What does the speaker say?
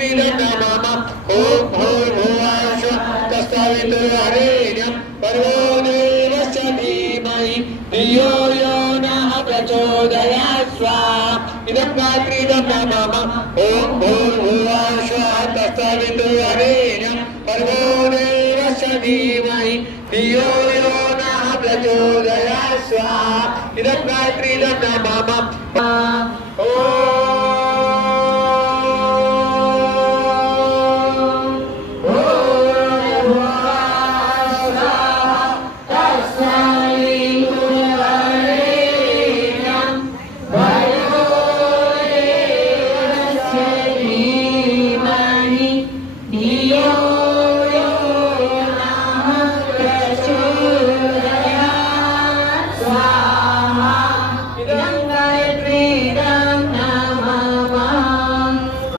गायत्रीदं नमः ॐ भूर्भुवः तत्सवितुर्वरेण्यं भर्गो देवस्य धीमहि धियो यो नः प्रचोदयात् स्वाहा इदं गायत्रीदं नमः ॐ भूर्भुवः तत्सवितुर्वरेण्यं भर्गो देवस्य धीमहि धियो यो नः प्रचोदयात् स्वाहा इदं गायत्रीदं नमः ॐ